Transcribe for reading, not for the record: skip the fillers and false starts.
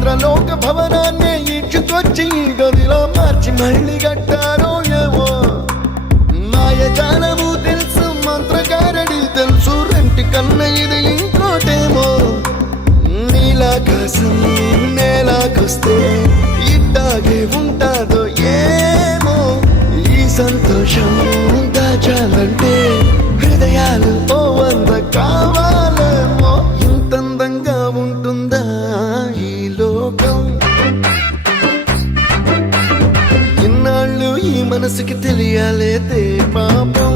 ఇంద్రలోక భవనాన్నే ఈడ్చుకొచ్చి ఈ గదిలో మార్చి మళ్ళీ కట్టారో ఏమో మాయజాలము తెలుసు మంత్రగారడి తెలుసు రెంటి కన్న ఇది ఇంకోటేమో నీలాకాశం నేలాకొస్తే ఇట్టాగే ఉంటాదో ఏమో ఈ సంతోషం దాచాలంటే హృదయాలు ఓ వంద కావాలేమో ఇంతందంగా ఉంటుందా ఈ లోకం ఇన్నాళ్ళు ఈ మనసుకి తెలియాలేదే పాపం